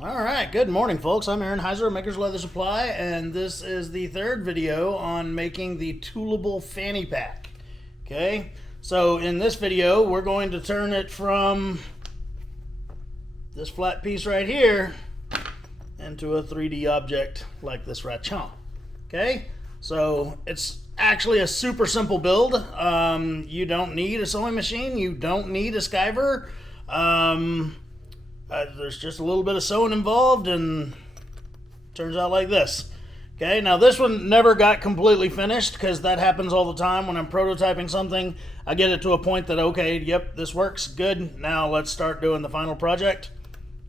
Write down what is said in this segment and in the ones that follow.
All right, good morning, folks. I'm Aaron Heiser, Maker's Leather Supply, and this is the third video on making the Toolable Fanny Pack. Okay, so in this video, we're going to turn it from this flat piece right here into a 3D object like this rachon. Okay, so it's actually a super simple build. You don't need a sewing machine, you don't need a skiver. There's just a little bit of sewing involved, and turns out like this. Okay, now this one never got completely finished because that happens all the time when I'm prototyping something. I get it to a point that, okay, yep, this works, good. Now let's start doing the final project.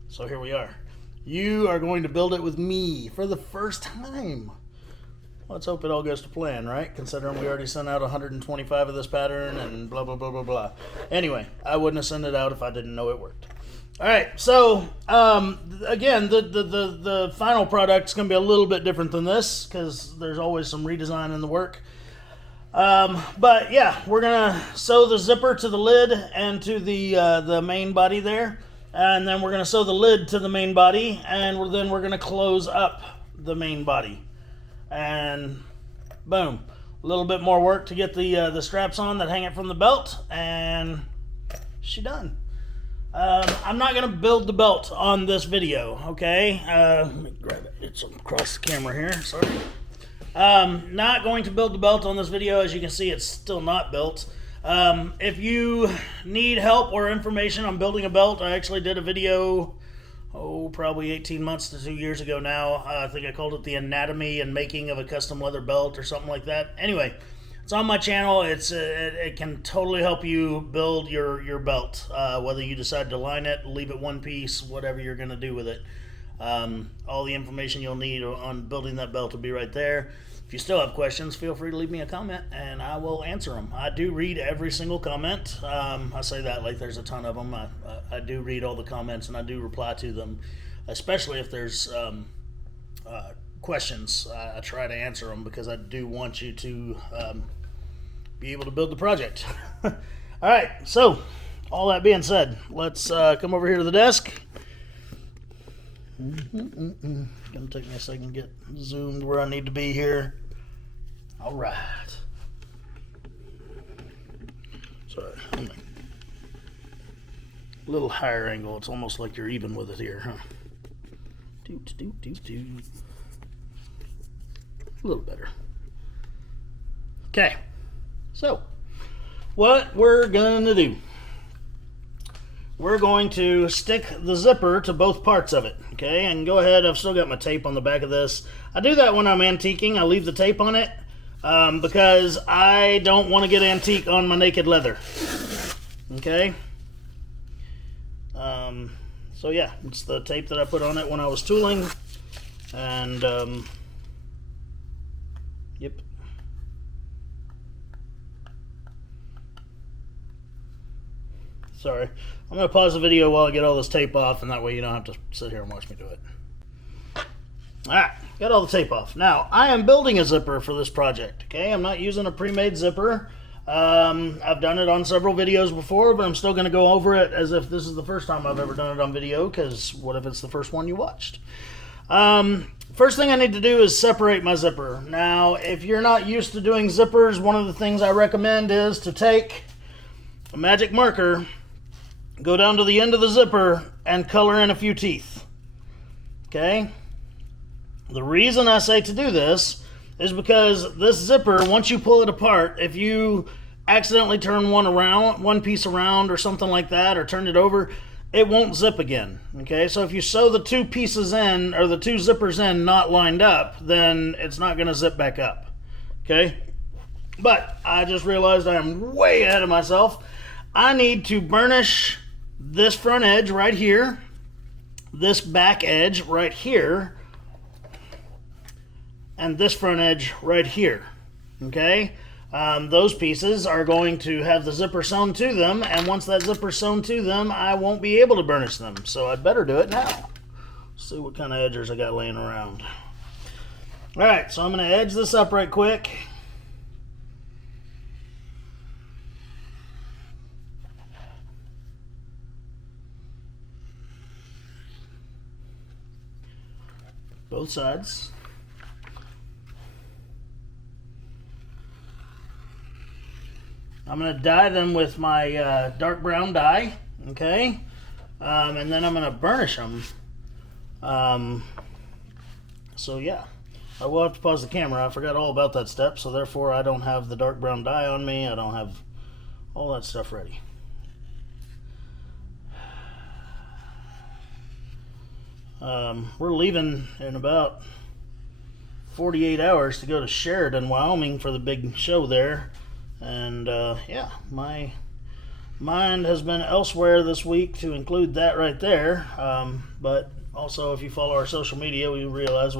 So here we are. You are going to build it with me for the first time. Let's hope it all goes to plan, right? Considering we already sent out 125 of this pattern and blah, blah, blah, blah, blah. Anyway, I wouldn't have sent it out if I didn't know it worked. All right, so again, the final product's going to be a little bit different than this because there's always some redesign in the work. But yeah, we're going to sew the zipper to the lid and to the main body there. And then we're going to sew the lid to the main body, and then we're going to close up the main body. And boom, a little bit more work to get the straps on that hang it from the belt, and she's done. I'm not going to build the belt on this video, okay? Let me grab it. It's across the camera here, sorry. Not going to build the belt on this video. As you can see, it's still not built. If you need help or information on building a belt, I actually did a video, probably 18 months to 2 years ago now. I think I called it the anatomy and making of a custom leather belt or something like that. Anyway, it's on my channel. It can totally help you build your belt, whether you decide to line it, leave it one piece, whatever you're going to do with it. All the information you'll need on building that belt will be right there. If you still have questions, feel free to leave me a comment and I will answer them. I do read every single comment. I say that like there's a ton of them. I do read all the comments and I do reply to them, especially if there's questions. I try to answer them because I do want you to be able to build the project. All right, so all that being said, let's come over here to the desk. Gonna take me a second to get zoomed where I need to be here. All right. Sorry, a little higher angle. It's almost like you're even with it here, huh? A little better. Okay, so what we're gonna do, we're going to stick the zipper to both parts of it, okay? And go ahead, I've still got my tape on the back of this. I do that when I'm antiquing. I leave the tape on it because I don't want to get antique on my naked leather, okay? So yeah, it's the tape that I put on it when I was tooling, and yep. Sorry. I'm going to pause the video while I get all this tape off, and that way you don't have to sit here and watch me do it. Alright, got all the tape off. Now, I am building a zipper for this project, okay? I'm not using a pre-made zipper. I've done it on several videos before, but I'm still going to go over it as if this is the first time I've ever done it on video, because what if it's the first one you watched? First thing I need to do is separate my zipper. Now, if you're not used to doing zippers, one of the things I recommend is to take a magic marker, go down to the end of the zipper, and color in a few teeth. Okay? The reason I say to do this is because this zipper, once you pull it apart, if you accidentally turn one piece around or something like that, or turn it over, it won't zip again. Okay? So if you sew the two pieces in, or the two zippers in, not lined up, then it's not going to zip back up. Okay? But I just realized I am way ahead of myself. I need to burnish this front edge right here, this back edge right here, and this front edge right here. Okay? Those pieces are going to have the zipper sewn to them, and once that zipper's sewn to them, I won't be able to burnish them. So I'd better do it now. Let's see what kind of edgers I got laying around. Alright, so I'm going to edge this up right quick. both sides. I'm going to dye them with my dark brown dye, okay? And then I'm going to burnish them. So yeah, I will have to pause the camera. I forgot all about that step, so therefore I don't have the dark brown dye on me. I don't have all that stuff ready. We're leaving in about 48 hours to go to Sheridan, Wyoming for the big show there. And yeah, my mind has been elsewhere this week to include that right there. But also, if you follow our social media, we realize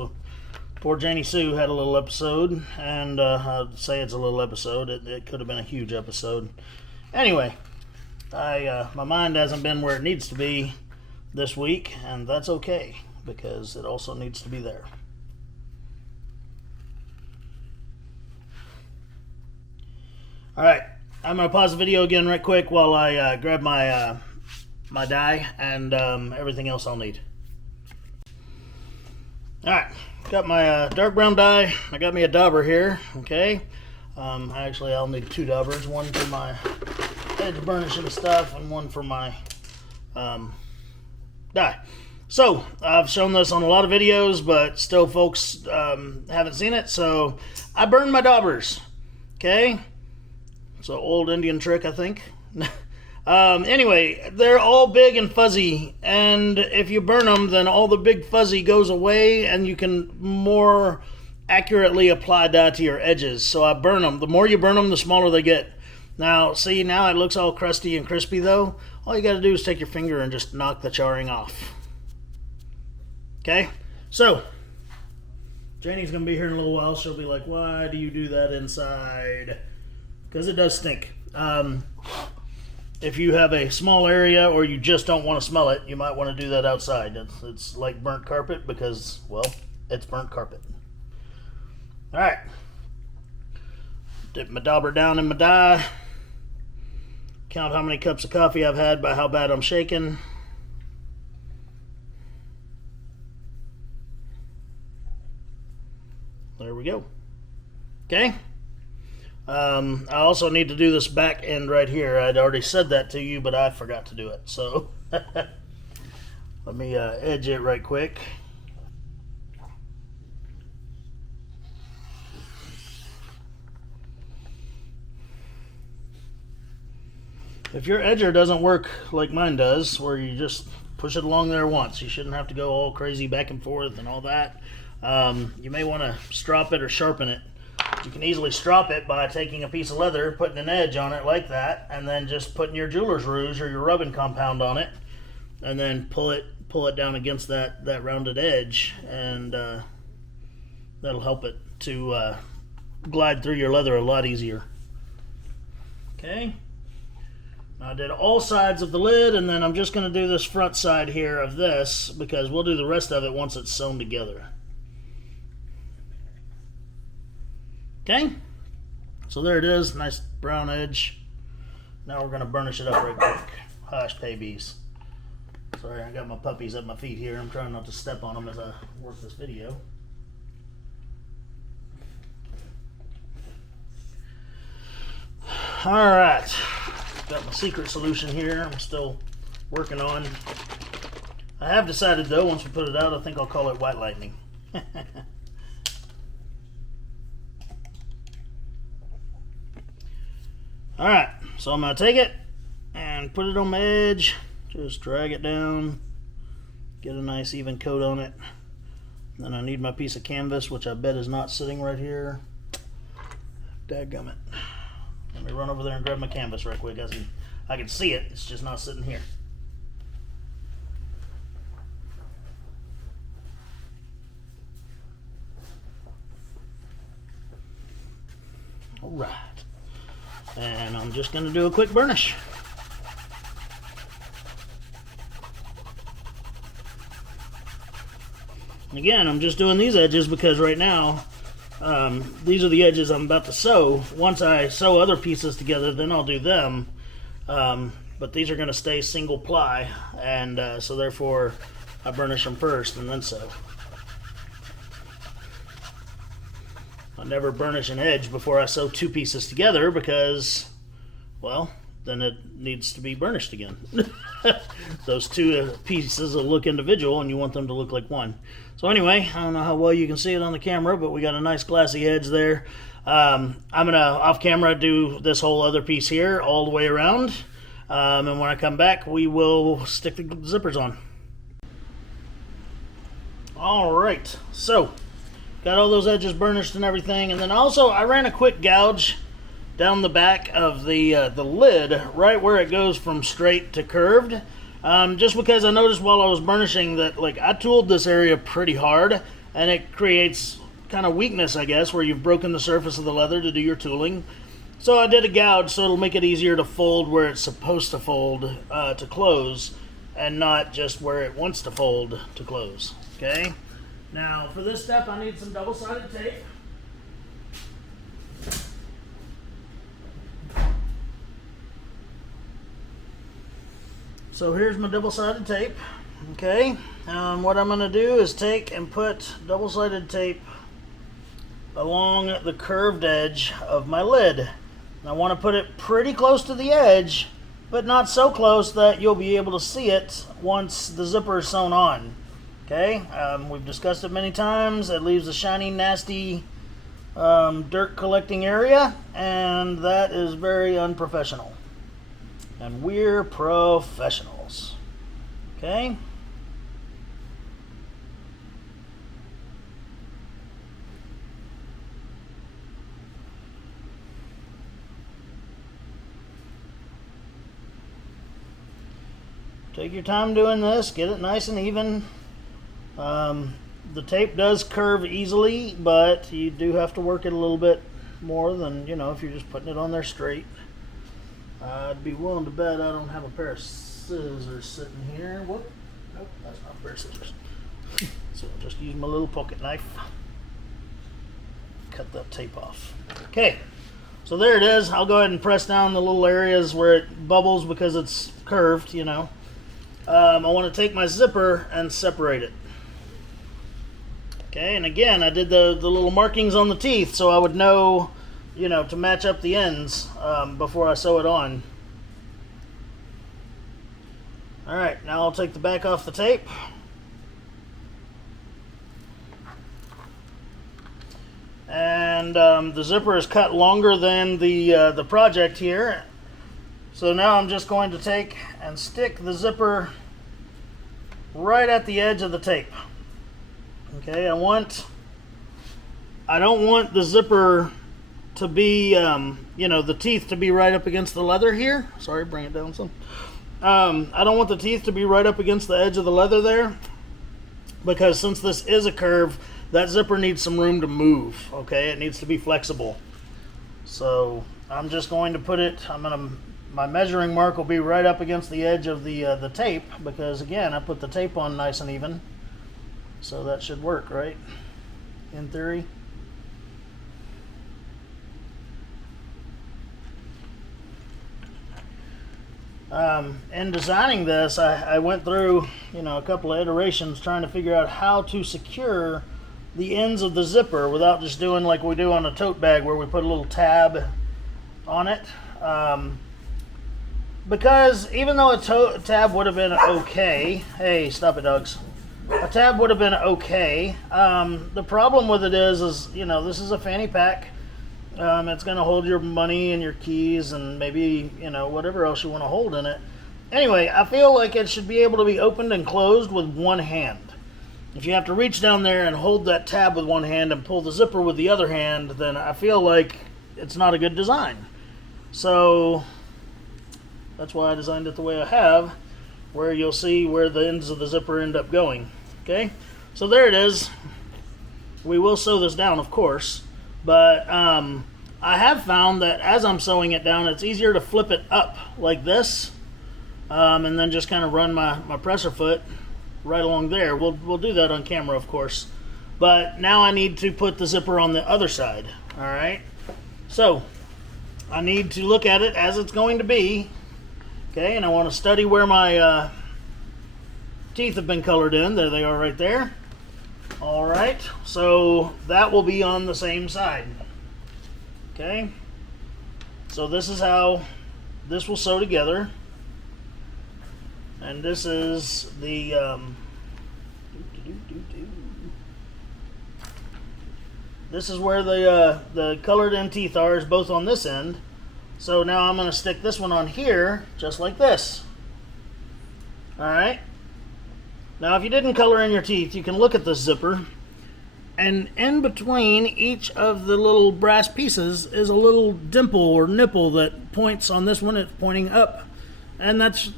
poor Janie Sue had a little episode. And I'd say it's a little episode. It could have been a huge episode. Anyway, my mind hasn't been where it needs to be this week, and that's okay, because it also needs to be there. Alright, I'm going to pause the video again right quick while I grab my my dye and everything else I'll need. Alright, got my dark brown dye. I got me a dauber here, okay? Actually, I'll need two daubers, one for my edge burnishing stuff and one for my dye. So, I've shown this on a lot of videos, but still folks haven't seen it, so I burned my daubers, okay? It's an old Indian trick, I think. Anyway, they're all big and fuzzy, and if you burn them, then all the big fuzzy goes away, and you can more accurately apply dye to your edges. So I burn them. The more you burn them, the smaller they get. Now, see, now it looks all crusty and crispy, though. All you got to do is take your finger and just knock the charring off. Okay? So, Janie's going to be here in a little while. She'll be like, why do you do that inside? Because it does stink. If you have a small area or you just don't want to smell it, you might want to do that outside. It's like burnt carpet because, well, it's burnt carpet. Alright. Dip my dauber down in my dye. Count how many cups of coffee I've had by how bad I'm shaking. There we go. Okay. I also need to do this back end right here. I'd already said that to you, but I forgot to do it. So let me edge it right quick. If your edger doesn't work like mine does, where you just push it along there once, you shouldn't have to go all crazy back and forth and all that. You may want to strop it or sharpen it. You can easily strop it by taking a piece of leather, putting an edge on it like that, and then just putting your jeweler's rouge or your rubbing compound on it, and then pull it down against that rounded edge, and that'll help it to glide through your leather a lot easier. Okay. I did all sides of the lid, and then I'm just going to do this front side here of this because we'll do the rest of it once it's sewn together. Okay, so there it is, nice brown edge. Now we're going to burnish it up right quick. Hush, babies. Sorry, I got my puppies at my feet here. I'm trying not to step on them as I work this video. Alright, got my secret solution here I'm still working on. I have decided though, once we put it out, I think I'll call it White Lightning. Alright, so I'm going to take it and put it on my edge, just drag it down, get a nice even coat on it. Then I need my piece of canvas, which I bet is not sitting right here. Dadgummit. Let me run over there and grab my canvas right quick. I can see it, it's just not sitting here. Alright. And I'm just going to do a quick burnish. And again, I'm just doing these edges because right now, these are the edges I'm about to sew. Once I sew other pieces together, then I'll do them. But these are going to stay single ply, and so therefore I burnish them first and then sew. I never burnish an edge before I sew two pieces together because, well, then it needs to be burnished again. Those two pieces will look individual and you want them to look like one. So anyway, I don't know how well you can see it on the camera, but we got a nice glassy edge there. I'm gonna off camera do this whole other piece here all the way around, and when I come back we will stick the zippers on. Alright, so got all those edges burnished and everything, and then also I ran a quick gouge down the back of the lid, right where it goes from straight to curved, just because I noticed while I was burnishing that like I tooled this area pretty hard, and it creates kind of weakness, I guess, where you've broken the surface of the leather to do your tooling. So I did a gouge so it'll make it easier to fold where it's supposed to fold to close, and not just where it wants to fold to close. Okay, now for this step I need some double-sided tape. So here's my double-sided tape. Okay, what I'm going to do is take and put double-sided tape along the curved edge of my lid. I want to put it pretty close to the edge, but not so close that you'll be able to see it once the zipper is sewn on. Okay, we've discussed it many times. It leaves a shiny, nasty dirt collecting area, and that is very unprofessional. And we're professionals. Okay? Take your time doing this, get it nice and even. The tape does curve easily, but you do have to work it a little bit more than, you know, if you're just putting it on there straight. I'd be willing to bet I don't have a pair of scissors sitting here. Whoop. Nope, that's not a pair of scissors. So I'll just use my little pocket knife. Cut that tape off. Okay, so there it is. I'll go ahead and press down the little areas where it bubbles because it's curved, you know. I want to take my zipper and separate it. Okay, and again, I did the little markings on the teeth so I would know, you know, to match up the ends before I sew it on. Alright, now I'll take the back off the tape. And the zipper is cut longer than the project here. So now I'm just going to take and stick the zipper right at the edge of the tape. Okay, I don't want the zipper to be, you know, the teeth to be right up against the leather here. Sorry, bring it down some. I don't want the teeth to be right up against the edge of the leather there, because since this is a curve, that zipper needs some room to move. Okay, it needs to be flexible. So I'm just going to put it, my measuring mark will be right up against the edge of the tape, because again, I put the tape on nice and even. So that should work, right? In theory. In designing this, I went through, you know, a couple of iterations trying to figure out how to secure the ends of the zipper without just doing like we do on a tote bag where we put a little tab on it. Because even though a tab would have been okay, hey, stop it, dogs. A tab would have been okay. The problem with it is, you know, this is a fanny pack. It's going to hold your money and your keys and maybe, you know, whatever else you want to hold in it. Anyway, I feel like it should be able to be opened and closed with one hand. If you have to reach down there and hold that tab with one hand and pull the zipper with the other hand, then I feel like it's not a good design. So that's why I designed it the way I have, where you'll see where the ends of the zipper end up going. Okay, so there it is. We will sew this down, of course, but I have found that as I'm sewing it down, it's easier to flip it up like this, and then just kind of run my presser foot right along there. We'll do that on camera, of course, but now I need to put the zipper on the other side. All right, so I need to look at it as it's going to be. Okay, and I want to study where my teeth have been colored in. There they are right there. All right, so that will be on the same side. Okay, so this is how this will sew together, and this is the this is where the colored end teeth are, is both on this end. So now I'm going to stick this one on here, just like this. All right. Now, if you didn't color in your teeth, you can look at this zipper, and in between each of the little brass pieces is a little dimple or nipple that points. On this one, it's pointing up, and that's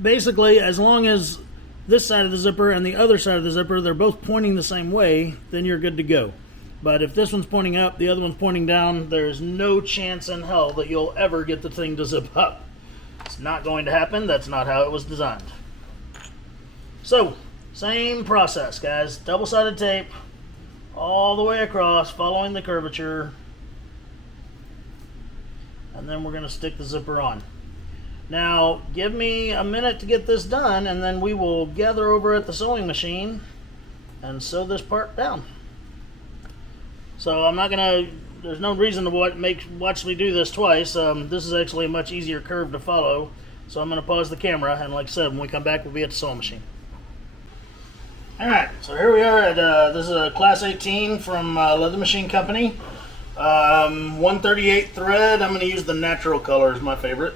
basically, as long as this side of the zipper and the other side of the zipper, they're both pointing the same way, then you're good to go. But if this one's pointing up, the other one's pointing down, there's no chance in hell that you'll ever get the thing to zip up. It's not going to happen. That's not how it was designed. So, same process, guys. Double-sided tape all the way across, following the curvature. And then we're going to stick the zipper on. Now, give me a minute to get this done, and then we will gather over at the sewing machine and sew this part down. So I'm not gonna, there's no reason to watch me do this twice. This is actually a much easier curve to follow. So I'm gonna pause the camera, and like I said, when we come back, we'll be at the sewing machine. All right, so here we are at, this is a Class 18 from Leather Machine Company. 138 thread. I'm gonna use the natural color as my favorite.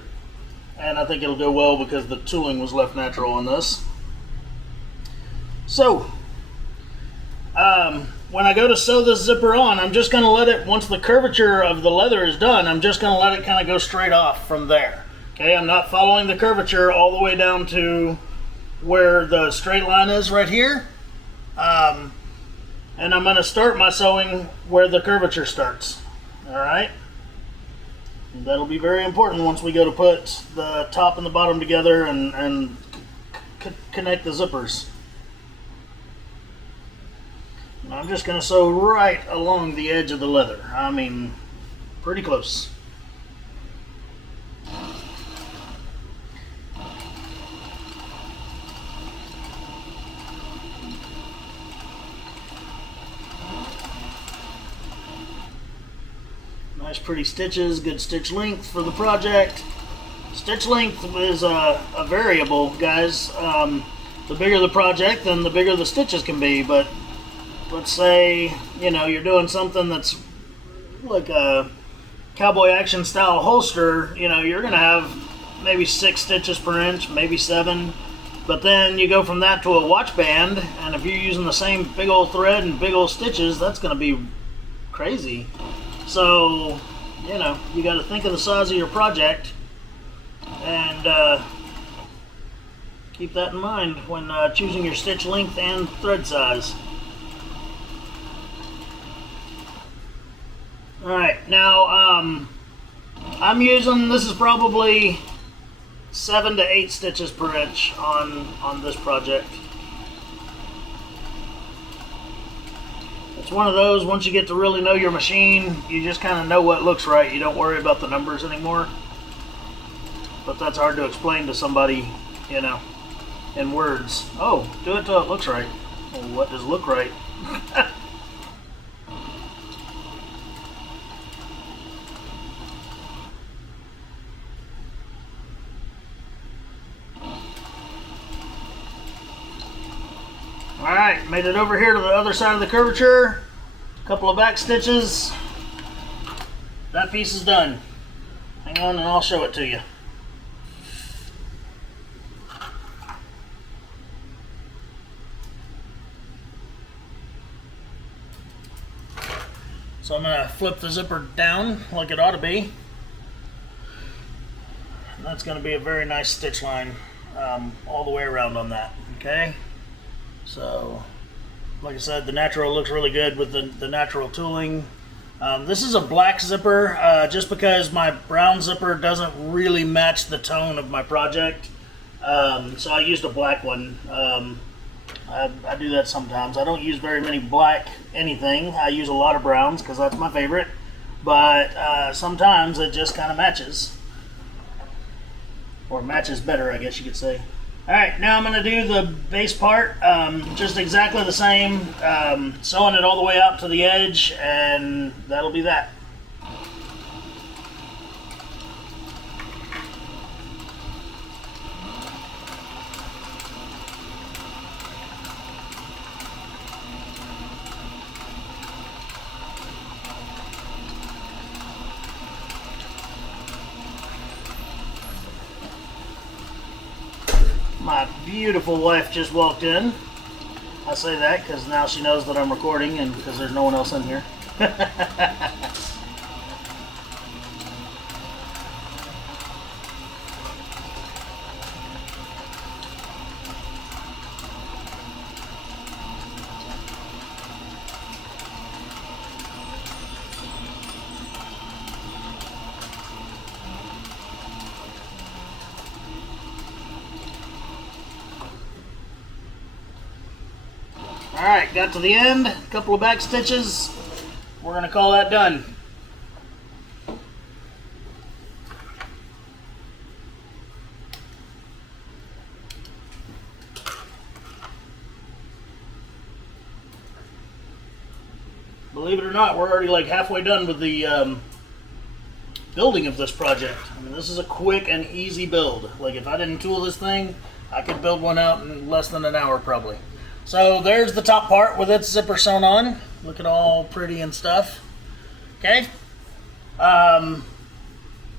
And I think it'll go well because the tooling was left natural on this. So, when I go to sew this zipper on, I'm just going to let it, once the curvature of the leather is done, I'm just going to let it kind of go straight off from there. Okay, I'm not following the curvature all the way down to where the straight line is right here. And I'm going to start my sewing where the curvature starts. All right. That'll be very important once we go to put the top and the bottom together and connect the zippers. And I'm just going to sew right along the edge of the leather. I mean, pretty close. Nice pretty stitches, good stitch length for the project. Stitch length is a variable, guys. The bigger the project, then the bigger the stitches can be. But let's say, you know, you're doing something that's like a cowboy action style holster, you know, you're going to have maybe 6 stitches per inch, maybe 7. But then you go from that to a watch band, and if you're using the same big old thread and big old stitches, that's going to be crazy. So, you know, you got to think of the size of your project and keep that in mind when choosing your stitch length and thread size. Alright, now I'm using, this is probably 7 to 8 stitches per inch on this project. It's one of those, once you get to really know your machine, you just kind of know what looks right. You don't worry about the numbers anymore. But that's hard to explain to somebody, you know, in words. Oh, do it till it looks right. Well, what does look right? Alright, made it over here to the other side of the curvature. A couple of back stitches. That piece is done. Hang on and I'll show it to you. So I'm going to flip the zipper down like it ought to be. And that's going to be a very nice stitch line all the way around on that. Okay. So, like I said, the natural looks really good with the natural tooling. This is a black zipper just because my brown zipper doesn't really match the tone of my project. So I used a black one. I do that sometimes. I don't use very many black anything. I use a lot of browns because that's my favorite. But sometimes it just kind of matches. Or matches better, I guess you could say. Alright, now I'm going to do the base part, just exactly the same, sewing it all the way out to the edge, and that'll be that. My beautiful wife just walked in. I say that because now she knows that I'm recording and because there's no one else in here. Alright, got to the end, a couple of back stitches. We're going to call that done. Believe it or not, we're already like halfway done with the building of this project. I mean, this is a quick and easy build. Like, if I didn't tool this thing, I could build one out in less than an hour probably. So there's the top part with its zipper sewn on. Looking all pretty and stuff. Okay.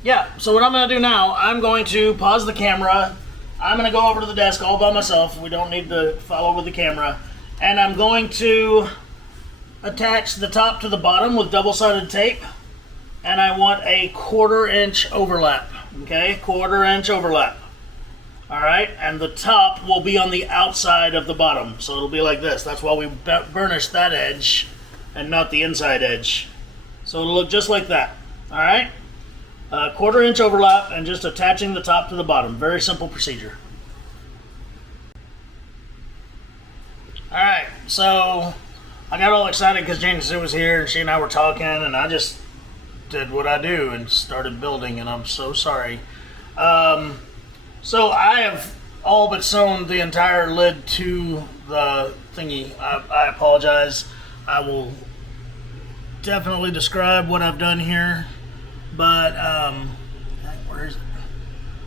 Yeah, so what I'm going to do now, I'm going to pause the camera. I'm going to go over to the desk all by myself. We don't need to follow with the camera. And I'm going to attach the top to the bottom with double-sided tape. And I want a 1/4 inch overlap. Okay, 1/4 inch overlap. Alright, and the top will be on the outside of the bottom. So it'll be like this. That's why we burnished that edge and not the inside edge. So it'll look just like that. Alright? 1/4 inch overlap and just attaching the top to the bottom. Very simple procedure. Alright, so I got all excited because Jane Sue was here and she and I were talking, and I just did what I do and started building, and I'm so sorry. So I have all but sewn the entire lid to the thingy. I apologize. I will definitely describe what I've done here, but where is it?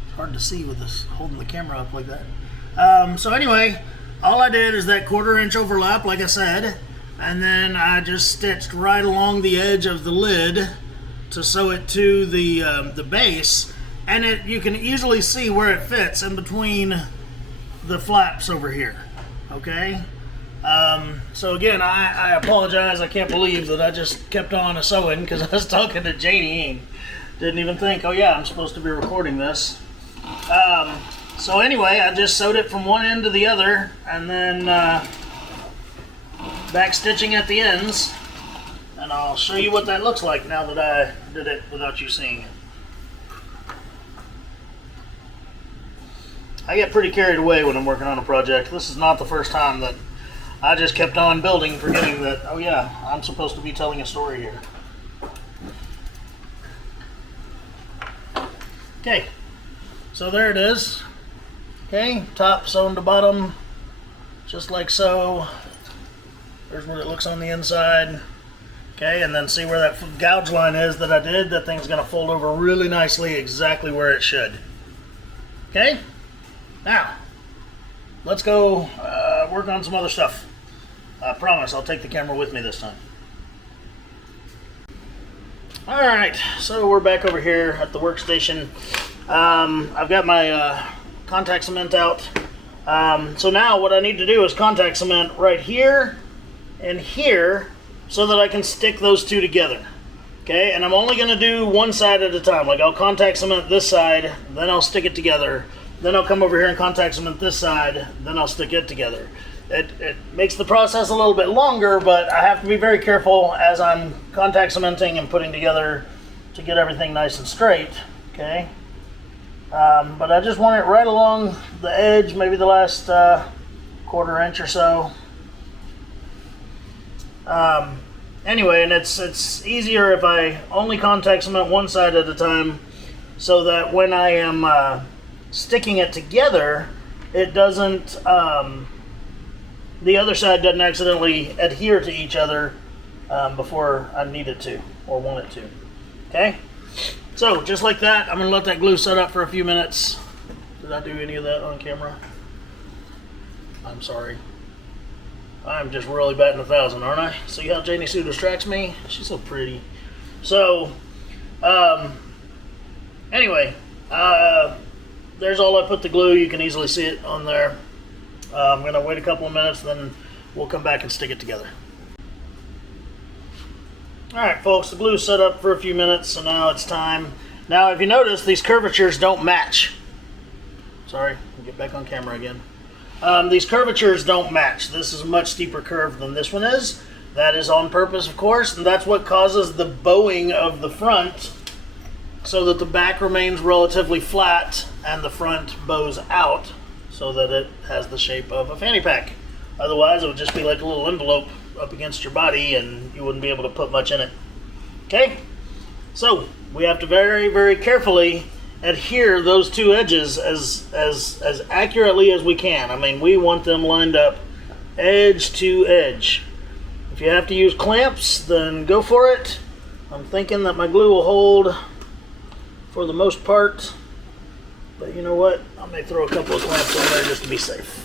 It's hard to see with this holding the camera up like that. So anyway, all I did is that 1/4 inch overlap, like I said, and then I just stitched right along the edge of the lid to sew it to the base. And you can easily see where it fits in between the flaps over here, okay? So again, I apologize. I can't believe that I just kept on sewing because I was talking to Janie and didn't even think, oh yeah, I'm supposed to be recording this. So anyway, I just sewed it from one end to the other and then back stitching at the ends. And I'll show you what that looks like now that I did it without you seeing it. I get pretty carried away when I'm working on a project. This is not the first time that I just kept on building, forgetting that, oh yeah, I'm supposed to be telling a story here. Okay, so there it is. Okay, top sewn to bottom, just like so. There's what it looks on the inside. Okay, and then see where that gouge line is that I did. That thing's gonna fold over really nicely, exactly where it should. Okay? Now, let's go work on some other stuff. I promise I'll take the camera with me this time. Alright, so we're back over here at the workstation. I've got my contact cement out. So now what I need to do is contact cement right here and here so that I can stick those two together. Okay, and I'm only going to do one side at a time. Like I'll contact cement this side, then I'll stick it together. Then I'll come over here and contact cement this side, then I'll stick it together. It makes the process a little bit longer, but I have to be very careful as I'm contact cementing and putting together to get everything nice and straight, okay? But I just want it right along the edge, maybe the last 1/4 inch or so. Anyway, and it's easier if I only contact cement one side at a time so that when I am sticking it together, it doesn't, the other side doesn't accidentally adhere to each other before I need it to or want it to. Okay? So, just like that, I'm going to let that glue set up for a few minutes. Did I do any of that on camera? I'm sorry. I'm just really batting 1,000, aren't I? See how Janie Sue distracts me? She's so pretty. So, anyway, there's all I put the glue. You can easily see it on there. I'm going to wait a couple of minutes, then we'll come back and stick it together. Alright folks, the glue's set up for a few minutes, so now it's time. Now if you notice, these curvatures don't match. Sorry, I'll get back on camera again. These curvatures don't match. This is a much steeper curve than this one is. That is on purpose, of course, and that's what causes the bowing of the front, so that the back remains relatively flat and the front bows out so that it has the shape of a fanny pack. Otherwise, it would just be like a little envelope up against your body and you wouldn't be able to put much in it. Okay? So, we have to very, very carefully adhere those two edges as accurately as we can. I mean, we want them lined up edge to edge. If you have to use clamps, then go for it. I'm thinking that my glue will hold for the most part, but you know what? I may throw a couple of clamps on there just to be safe.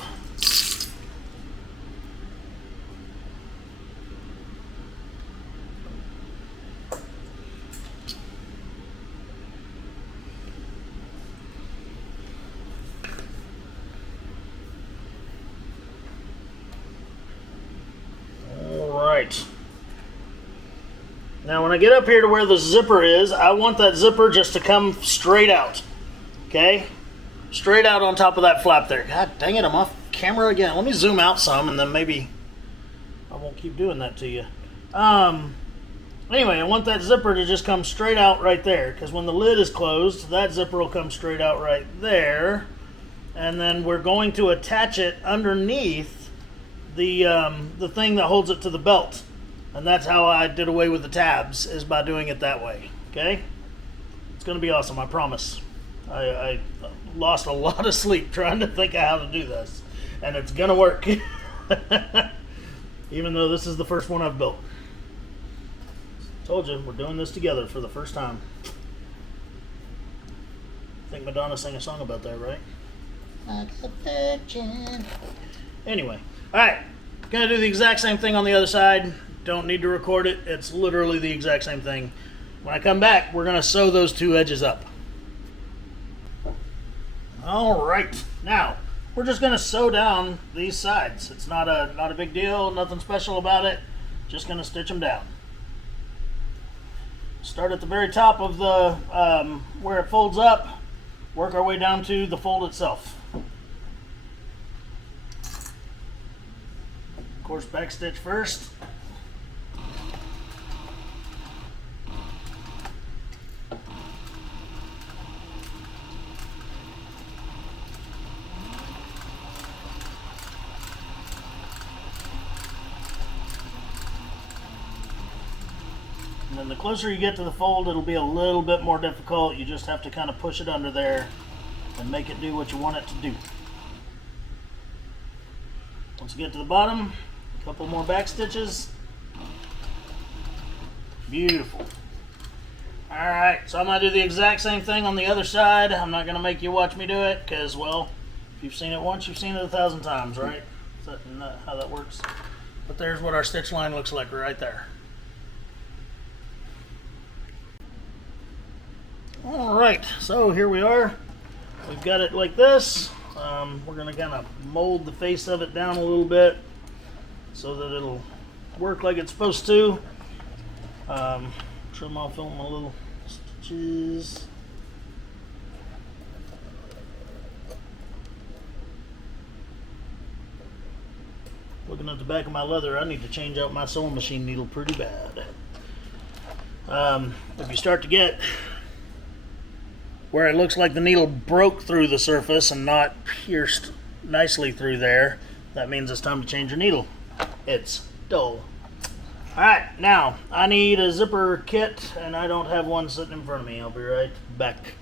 Now when I get up here to where the zipper is, I want that zipper just to come straight out. Okay? Straight out on top of that flap there. God dang it, I'm off camera again. Let me zoom out some and then maybe I won't keep doing that to you. Anyway, I want that zipper to just come straight out right there, because when the lid is closed, that zipper will come straight out right there. And then we're going to attach it underneath the thing that holds it to the belt. And that's how I did away with the tabs, is by doing it that way. Okay? It's going to be awesome, I promise. I lost a lot of sleep trying to think of how to do this. And it's going to work. Even though this is the first one I've built. Told you, we're doing this together for the first time. I think Madonna sang a song about that, right? Like a virgin. Anyway, alright. Gonna do the exact same thing on the other side. Don't need to record it. It's literally the exact same thing. When I come back, we're gonna sew those two edges up. Alright, now we're just gonna sew down these sides. It's not a big deal, nothing special about it. Just gonna stitch them down. Start at the very top of the where it folds up, work our way down to the fold itself. Of course, back stitch first. And then the closer you get to the fold, it'll be a little bit more difficult. You just have to kind of push it under there and make it do what you want it to do. Once you get to the bottom, a couple more back stitches. Beautiful. Alright, so I'm going to do the exact same thing on the other side. I'm not going to make you watch me do it because, well, if you've seen it once, you've seen it 1,000 times, right? Is that how that works? But there's what our stitch line looks like right there. Alright, so here we are. We've got it like this. We're going to kind of mold the face of it down a little bit so that it'll work like it's supposed to. Trim off all my little stitches. Looking at the back of my leather, I need to change out my sewing machine needle pretty bad. If you start to get where it looks like the needle broke through the surface and not pierced nicely through there, that means it's time to change your needle. It's dull. Alright, now I need a zipper kit and I don't have one sitting in front of me. I'll be right back.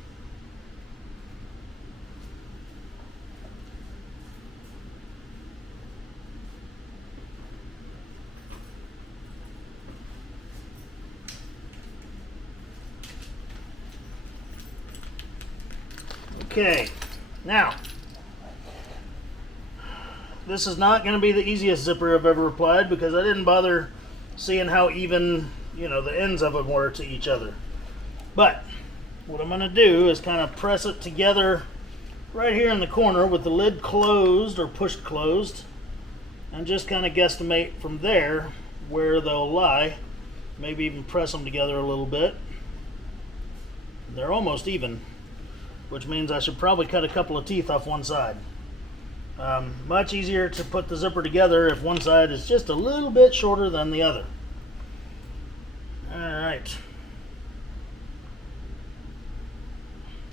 Okay, now, this is not going to be the easiest zipper I've ever applied because I didn't bother seeing how even, the ends of them were to each other. But what I'm going to do is kind of press it together right here in the corner with the lid closed or pushed closed, and just kind of guesstimate from there where they'll lie. Maybe even press them together a little bit. They're almost even, which means I should probably cut a couple of teeth off one side. Much easier to put the zipper together if one side is just a little bit shorter than the other. Alright.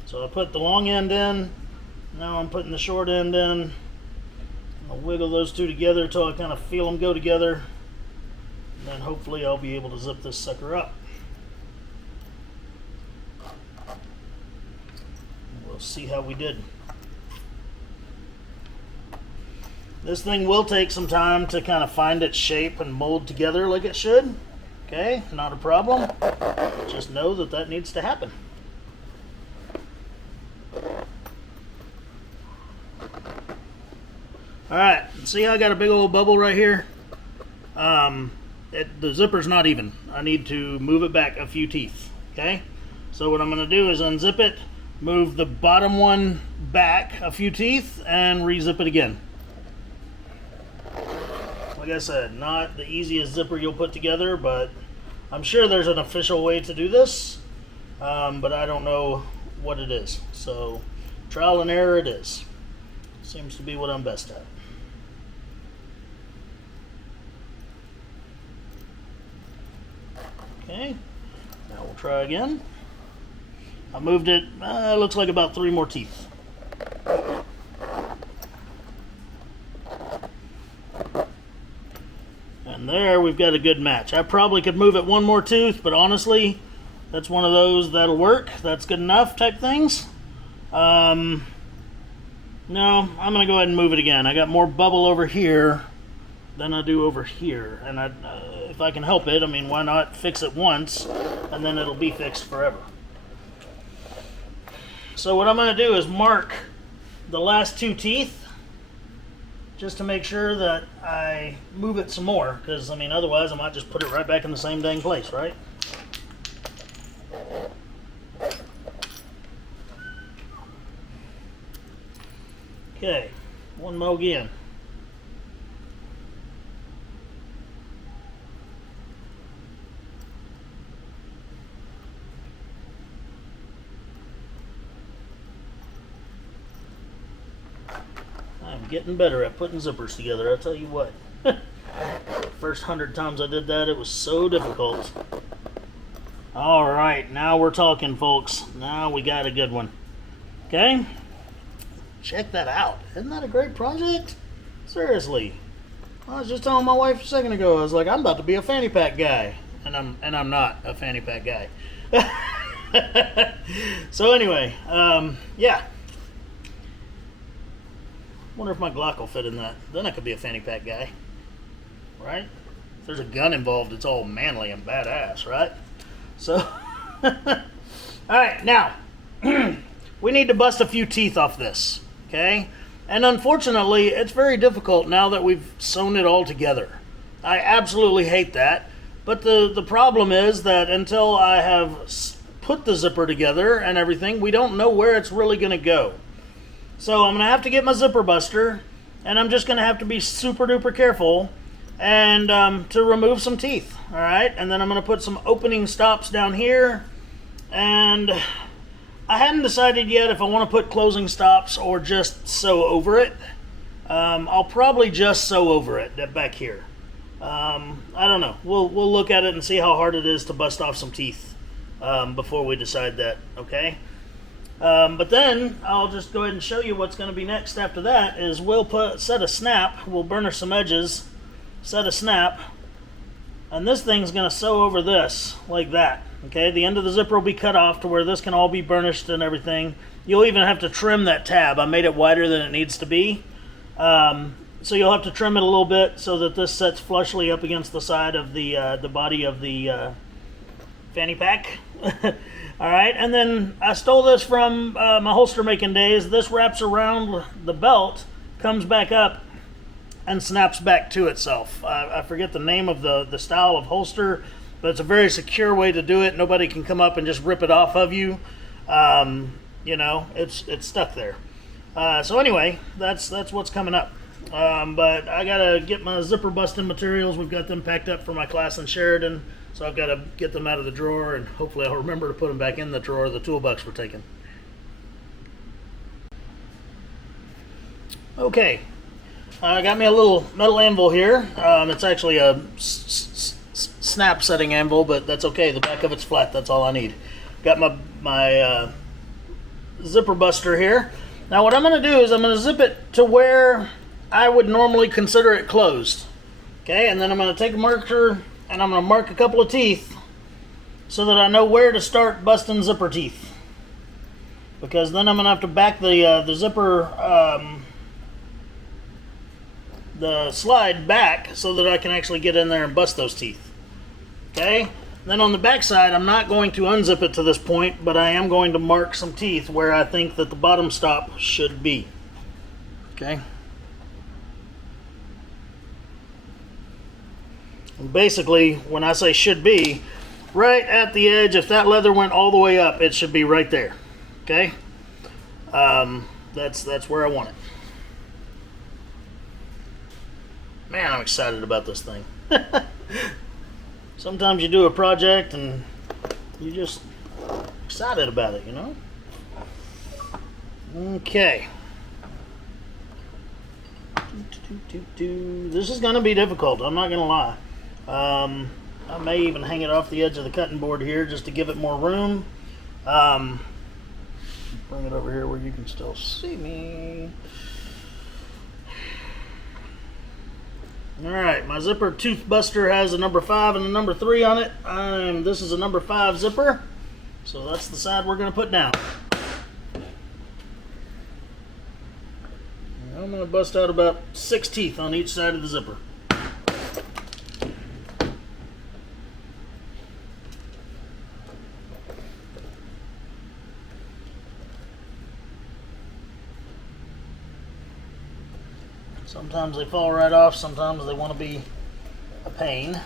So I put the long end in, now I'm putting the short end in. I'll wiggle those two together until I kind of feel them go together. And then hopefully I'll be able to zip this sucker up. We'll see how we did. This thing will take some time to kind of find its shape and mold together like it should. Okay, not a problem. Just know that that needs to happen. Alright, see how I got a big old bubble right here? The zipper's not even. I need to move it back a few teeth. Okay, so what I'm going to do is unzip it, move the bottom one back a few teeth, and re-zip it again. Like I said, not the easiest zipper you'll put together, but I'm sure there's an official way to do this, but I don't know what it is. So trial and error it is. Seems to be what I'm best at. Okay, now we'll try again. I moved it, looks like about 3 more teeth. And there we've got a good match. I probably could move it 1 more tooth, but honestly, that's one of those that'll work. That's good enough type things. No, I'm going to go ahead and move it again. I got more bubble over here than I do over here. And if I can help it, I mean, why not fix it once, and then it'll be fixed forever. So what I'm going to do is mark the last 2 teeth, just to make sure that I move it some more, because, I mean, otherwise I might just put it right back in the same dang place, right? Okay, one more again. I'm getting better at putting zippers together, I'll tell you what. First 100 times I did that, it was so difficult. Alright, now we're talking, folks. Now we got a good one. Okay? Check that out. Isn't that a great project? Seriously. I was just telling my wife a second ago, I was like, I'm about to be a fanny pack guy. And I'm not a fanny pack guy. So anyway, yeah. Wonder if my Glock will fit in that. Then I could be a fanny pack guy. Right? If there's a gun involved, it's all manly and badass, right? So, alright, now, we need to bust a few teeth off this, okay? And unfortunately, it's very difficult now that we've sewn it all together. I absolutely hate that, but the problem is that until I have put the zipper together and everything, we don't know where it's really going to go. So I'm going to have to get my zipper buster, and I'm just going to have to be super duper careful and to remove some teeth, all right? And then I'm going to put some opening stops down here, and I hadn't decided yet if I want to put closing stops or just sew over it. I'll probably just sew over it back here. I don't know. We'll look at it and see how hard it is to bust off some teeth before we decide that, okay? But then I'll just go ahead and show you what's going to be next after that is we'll set a snap, we'll burnish some edges, set a snap, and this thing's going to sew over this like that. Okay, the end of the zipper will be cut off to where this can all be burnished and everything. You'll even have to trim that tab. I made it wider than it needs to be. So you'll have to trim it a little bit so that this sets flushly up against the side of the body of the fanny pack. All right, and then I stole this from my holster making days. This wraps around the belt, comes back up, and snaps back to itself. I forget the name of the style of holster, but it's a very secure way to do it. Nobody can come up and just rip it off of you. You know, it's stuck there. So anyway, that's what's coming up. But I gotta get my zipper busting materials. We've got them packed up for my class in Sheridan, so I've got to get them out of the drawer, and hopefully I'll remember to put them back in the drawer the toolbox were taken. Okay, I got me a little metal anvil here. It's actually a snap setting anvil, but that's okay. The back of it's flat. That's all I need. Got my zipper buster here. Now what I'm going to do is I'm going to zip it to where I would normally consider it closed. Okay, and then I'm going to take a marker and I'm going to mark a couple of teeth so that I know where to start busting zipper teeth. Because then I'm going to have to back the zipper, the slide back so that I can actually get in there and bust those teeth. Okay? Then on the back side, I'm not going to unzip it to this point, but I am going to mark some teeth where I think that the bottom stop should be. Okay? And basically, when I say should be, right at the edge, if that leather went all the way up, it should be right there. Okay? That's where I want it. Man, I'm excited about this thing. Sometimes you do a project and you're just excited about it, you know? Okay. This is going to be difficult, I'm not going to lie. I may even hang it off the edge of the cutting board here just to give it more room. Bring it over here where you can still see me. Alright, my zipper tooth buster has a number 5 and a number 3 on it. This is a number 5 zipper, so that's the side we're going to put down. I'm going to bust out about 6 teeth on each side of the zipper. Sometimes they fall right off, sometimes they want to be a pain.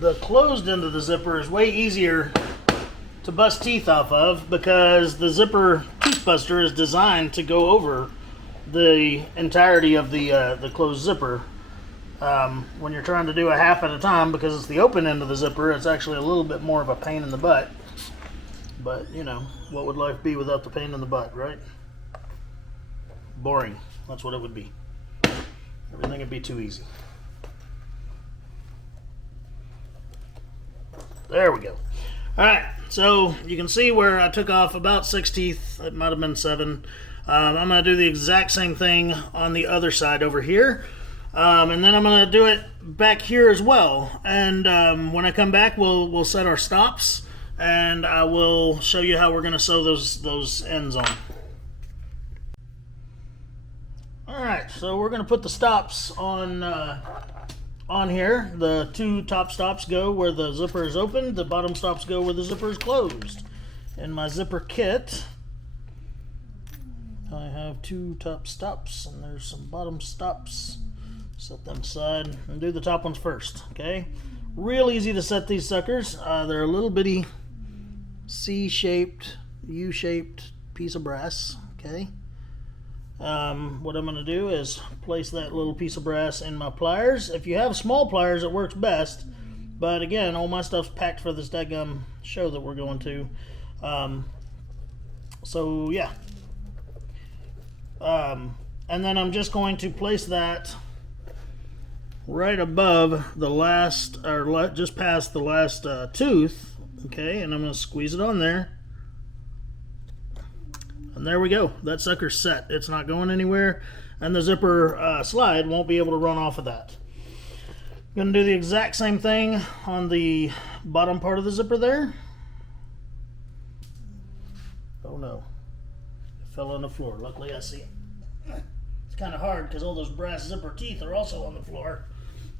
The closed end of the zipper is way easier to bust teeth off of because the zipper tooth buster is designed to go over the entirety of the closed zipper. When you're trying to do a half at a time, because it's the open end of the zipper, it's actually a little bit more of a pain in the butt. But, you know, what would life be without the pain in the butt, right? Boring. That's what it would be. Everything would be too easy. There we go. Alright, so you can see where I took off about 6 teeth. It might have been 7. I'm going to do the exact same thing on the other side over here. And then I'm going to do it back here as well. And when I come back, we'll set our stops. And I will show you how we're going to sew those ends on. Alright, so we're going to put the stops on here. The 2 top stops go where the zipper is open, the bottom stops go where the zipper is closed. In my zipper kit, I have 2 top stops and there's some bottom stops. Set them aside and do the top ones first, okay? Real easy to set these suckers. They're a little bitty C-shaped, U-shaped piece of brass, okay? What I'm going to do is place that little piece of brass in my pliers. If you have small pliers, it works best. But again, all my stuff's packed for this dadgum show that we're going to. So yeah. And then I'm just going to place that right above the last, or just past the last tooth. Okay, and I'm going to squeeze it on there. And there we go. That sucker's set. It's not going anywhere, and the zipper slide won't be able to run off of that. I'm going to do the exact same thing on the bottom part of the zipper there. Oh no, it fell on the floor. Luckily I see it. It's kind of hard because all those brass zipper teeth are also on the floor.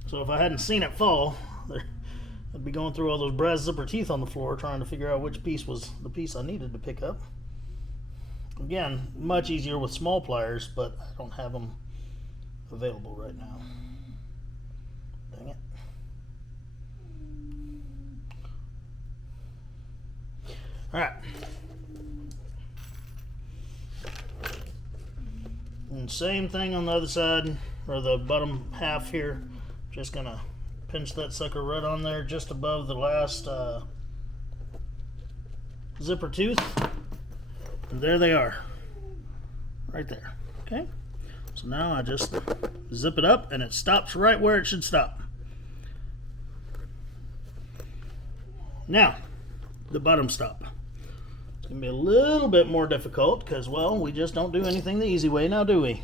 So if I hadn't seen it fall, I'd be going through all those brass zipper teeth on the floor trying to figure out which piece was the piece I needed to pick up. Again, much easier with small pliers, but I don't have them available right now. Dang it. Alright. And same thing on the other side, or the bottom half here. Just gonna pinch that sucker right on there just above the last zipper tooth. And there they are, right there. Okay, so now I just zip it up and it stops right where it should stop. Now, the bottom stop. It's gonna be a little bit more difficult because, well, we just don't do anything the easy way now, do we?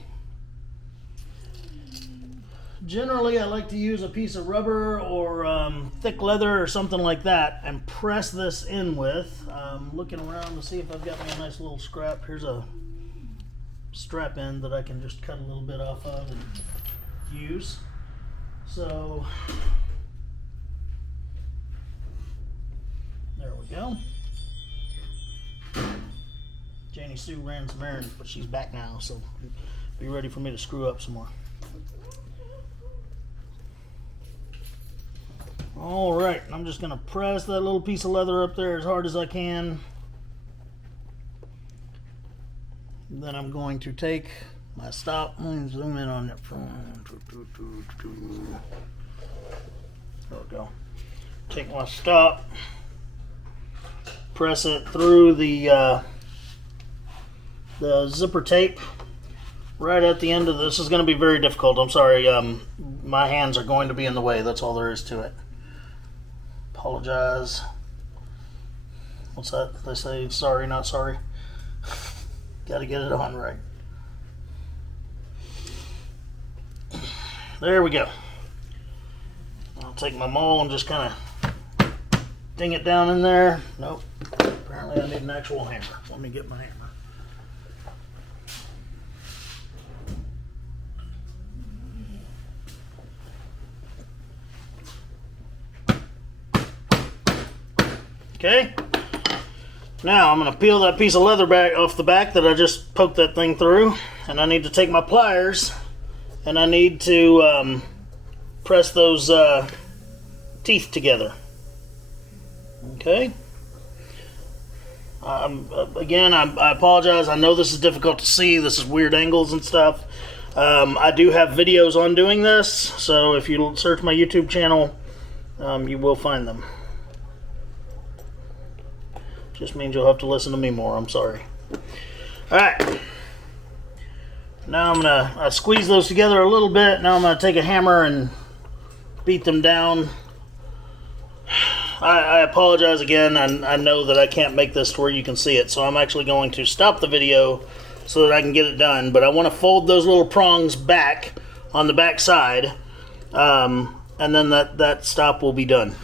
Generally, I like to use a piece of rubber or thick leather or something like that and press this in with. I'm looking around to see if I've got me a nice little scrap. Here's a strap end that I can just cut a little bit off of and use. So, there we go. Janie Sue ran some errands, but she's back now, so be ready for me to screw up some more. Alright, I'm just going to press that little piece of leather up there as hard as I can. Then I'm going to take my stop. Let me zoom in on it. There we go. Take my stop, press it through the zipper tape right at the end of this. Is going to be very difficult. I'm sorry. My hands are going to be in the way. That's all there is to it. Apologize. What's that? They say sorry, not sorry. Got to get it on right. There we go. I'll take my maul and just kind of ding it down in there. Nope. Apparently I need an actual hammer. Let me get my hammer. Okay, now I'm going to peel that piece of leather back off the back that I just poked that thing through, and I need to take my pliers and I need to press those teeth together. Okay. Again, I apologize. I know this is difficult to see. This is weird angles and stuff. I do have videos on doing this, so if you search my YouTube channel, you will find them. Just means you'll have to listen to me more. I'm sorry. Alright. Now I squeeze those together a little bit. Now I'm going to take a hammer and beat them down. I apologize again. I know that I can't make this to where you can see it. So I'm actually going to stop the video so that I can get it done. But I want to fold those little prongs back on the back side. And then that stop will be done.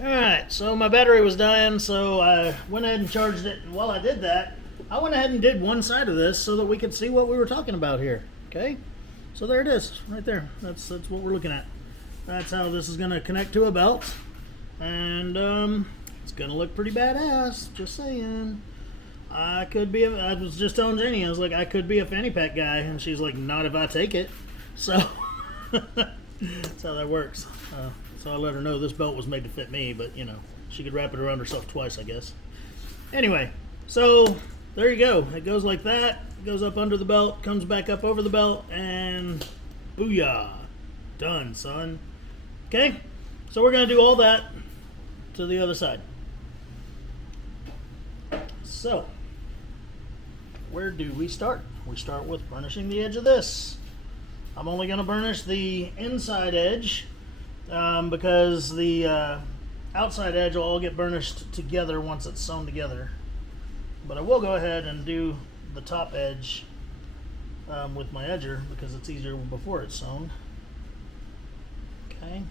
Alright, so my battery was dying, so I went ahead and charged it, and while I did that, I went ahead and did one side of this so that we could see what we were talking about here. Okay? So there it is, right there. That's what we're looking at. That's how this is going to connect to a belt, and it's going to look pretty badass, just saying. I was just telling Janie, I was like, I could be a fanny pack guy, and she's like, not if I take it. So, that's how that works. So I let her know this belt was made to fit me, but you know, she could wrap it around herself twice, I guess. Anyway, so there you go. It goes like that. It goes up under the belt, comes back up over the belt, and booyah. Done, son. Okay, so we're going to do all that to the other side. So, where do we start? We start with burnishing the edge of this. I'm only going to burnish the inside edge because the outside edge will all get burnished together once it's sewn together. But I will go ahead and do the top edge with my edger because it's easier before it's sewn. Okay.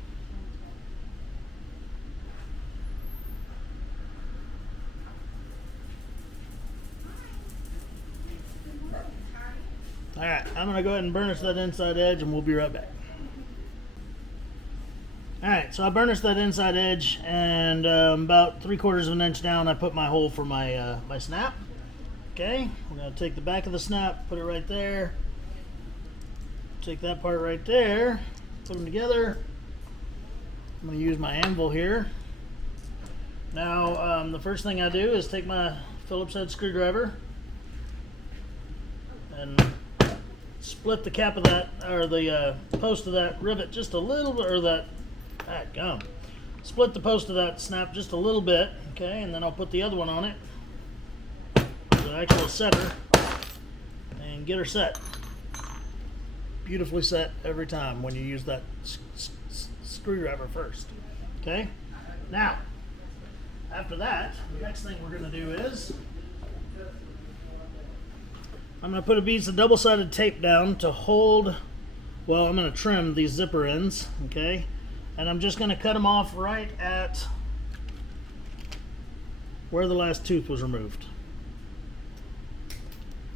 Alright, I'm going to go ahead and burnish that inside edge and we'll be right back. Alright, so I burnished that inside edge, and about 3/4 of an inch down I put my hole for my, my snap. Okay, we're going to take the back of the snap, put it right there. Take that part right there, put them together. I'm going to use my anvil here. Now, the first thing I do is take my Phillips head screwdriver and split the cap of that, or the post of that rivet just a little bit, or that, split the post of that snap just a little bit, okay, and then I'll put the other one on it, the actual setter, and get her set. Beautifully set every time when you use that screwdriver first, okay? Now, after that, the next thing we're going to do is I'm going to put a piece of double-sided tape down to hold, well, I'm going to trim these zipper ends, okay? And I'm just going to cut them off right at where the last tooth was removed.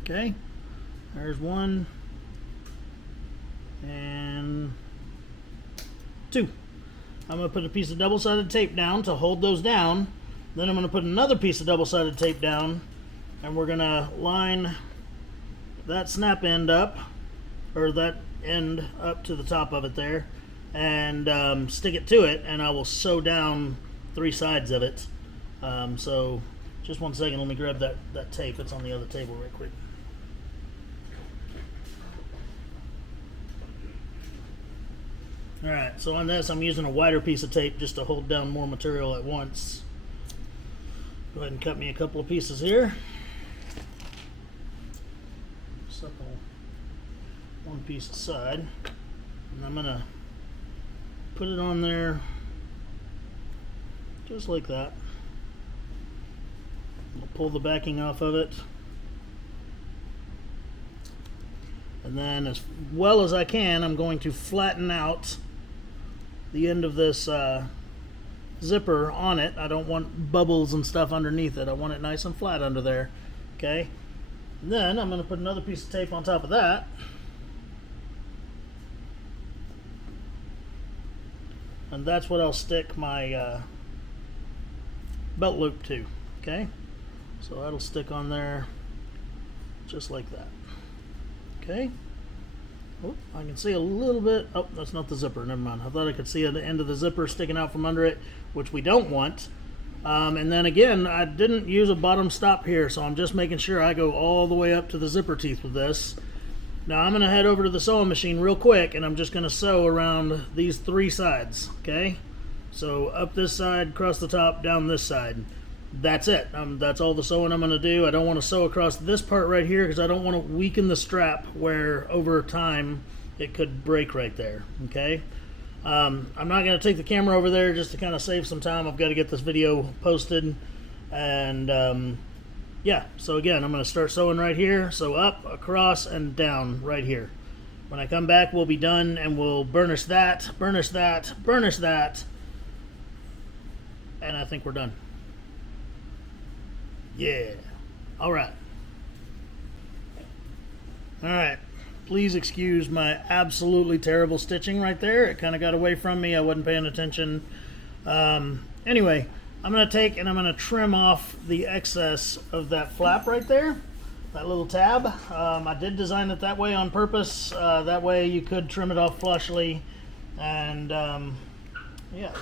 Okay, there's 1 and 2. I'm going to put a piece of double-sided tape down to hold those down. Then I'm going to put another piece of double-sided tape down, and we're going to line that snap end up, or that end up to the top of it there, and stick it to it, and I will sew down 3 sides of it. So just 1 second, let me grab that tape. It's on the other table right quick. Alright, so on this I'm using a wider piece of tape just to hold down more material at once. Go ahead and cut me a couple of pieces here. Supple 1 piece aside, and I'm going to put it on there just like that. I'll pull the backing off of it, and then as well as I can I'm going to flatten out the end of this zipper on it. I don't want bubbles and stuff underneath it. I want it nice and flat under there. Okay, and then I'm going to put another piece of tape on top of that, and that's what I'll stick my belt loop to. Okay, so that'll stick on there just like that. Okay. Oh, I can see a little bit. Oh, that's not the zipper. Never mind. I thought I could see the end of the zipper sticking out from under it, which we don't want. And then again, I didn't use a bottom stop here, so I'm just making sure I go all the way up to the zipper teeth with this. Now I'm going to head over to the sewing machine real quick, and I'm just going to sew around these 3 sides. Okay, so up this side, across the top, down this side. That's it. That's all the sewing I'm going to do. I don't want to sew across this part right here because I don't want to weaken the strap where over time it could break right there. Okay, I'm not going to take the camera over there just to kind of save some time. I've got to get this video posted, and yeah, so again I'm going to start sewing right here. So up, across, and down right here. When I come back we'll be done, and we'll burnish that, burnish that, burnish that, and I think we're done. Yeah. Alright. Alright. Please excuse my absolutely terrible stitching right there. It kind of got away from me. I wasn't paying attention. Anyway, I'm going to take and I'm going to trim off the excess of that flap right there. That little tab. I did design it that way on purpose. That way you could trim it off flushly. And yeah.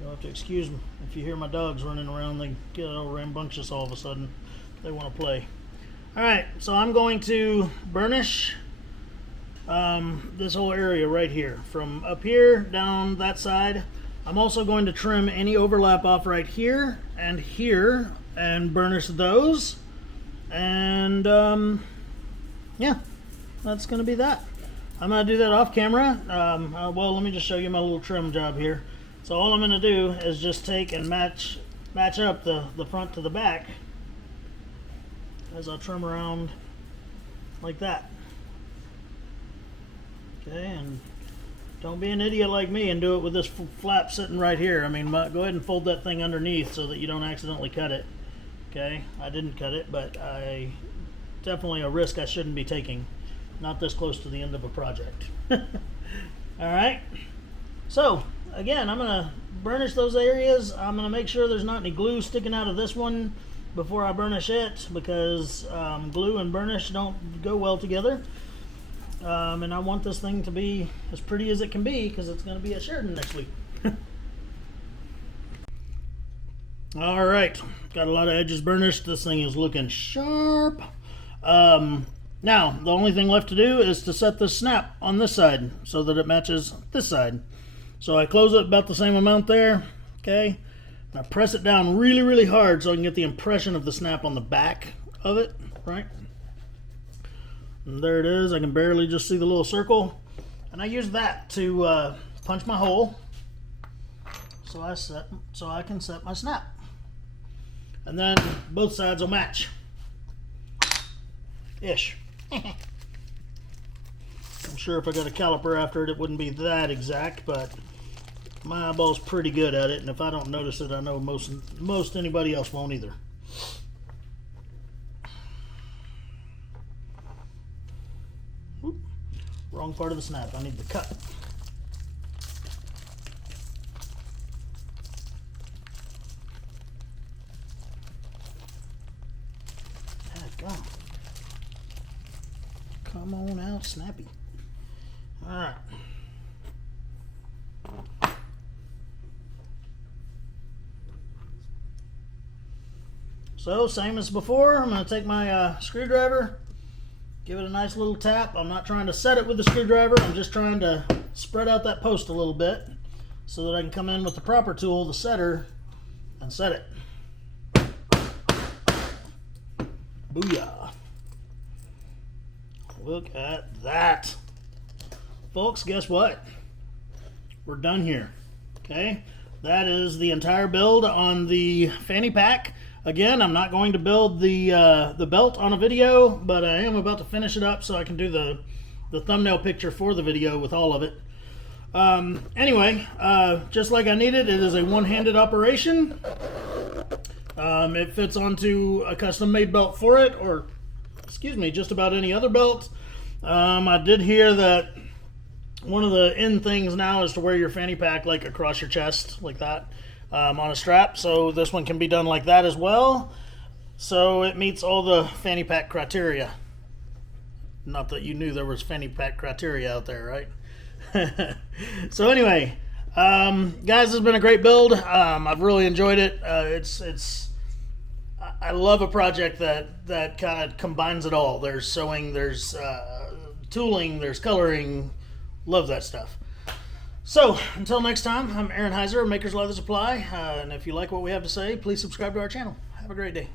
You'll have to excuse me if you hear my dogs running around. They get all rambunctious all of a sudden. They want to play. Alright, so I'm going to burnish this whole area right here. From up here down that side. I'm also going to trim any overlap off right here and burnish those. And yeah, that's going to be that. I'm going to do that off camera. Well, let me just show you my little trim job here. So all I'm going to do is just take and match up the front to the back as I trim around like that. Okay, and don't be an idiot like me and do it with this flap sitting right here. I mean, go ahead and fold that thing underneath so that you don't accidentally cut it. Okay, I didn't cut it, but definitely a risk I shouldn't be taking. Not this close to the end of a project. Alright, so again, I'm going to burnish those areas. I'm going to make sure there's not any glue sticking out of this one before I burnish it, because glue and burnish don't go well together. And I want this thing to be as pretty as it can be, because it's going to be at Sheridan next week. Alright, got a lot of edges burnished. This thing is looking sharp. Now, the only thing left to do is to set the snap on this side so that it matches this side. So I close it about the same amount there, okay? And I press it down really, really hard so I can get the impression of the snap on the back of it, right? And there it is. I can barely just see the little circle. And I use that to punch my hole so I can set my snap. And then both sides will match. Ish. I'm sure if I got a caliper after it, it wouldn't be that exact, but my eyeball's pretty good at it, and if I don't notice it, I know most anybody else won't either. Oop, wrong part of the snap. I need the cut. Dadgum. Come on out, snappy. Alright. So, same as before, I'm going to take my screwdriver, give it a nice little tap. I'm not trying to set it with the screwdriver, I'm just trying to spread out that post a little bit so that I can come in with the proper tool, the setter, and set it. Booyah. Look at that. Folks, guess what? We're done here. Okay? That is the entire build on the fanny pack. Again, I'm not going to build the belt on a video, but I am about to finish it up so I can do the thumbnail picture for the video with all of it. Anyway, just like I needed, it is a one-handed operation. It fits onto a custom-made belt for it, or excuse me, just about any other belt. I did hear that one of the in things now is to wear your fanny pack like across your chest, like that, on a strap. So this one can be done like that as well. So it meets all the fanny pack criteria. Not that you knew there was fanny pack criteria out there, right? So anyway, guys, this has been a great build. I've really enjoyed it. I love a project that kind of combines it all. There's sewing, there's tooling, there's coloring. Love that stuff. So, until next time, I'm Aaron Heiser, Makers Leather Supply. And if you like what we have to say, please subscribe to our channel. Have a great day.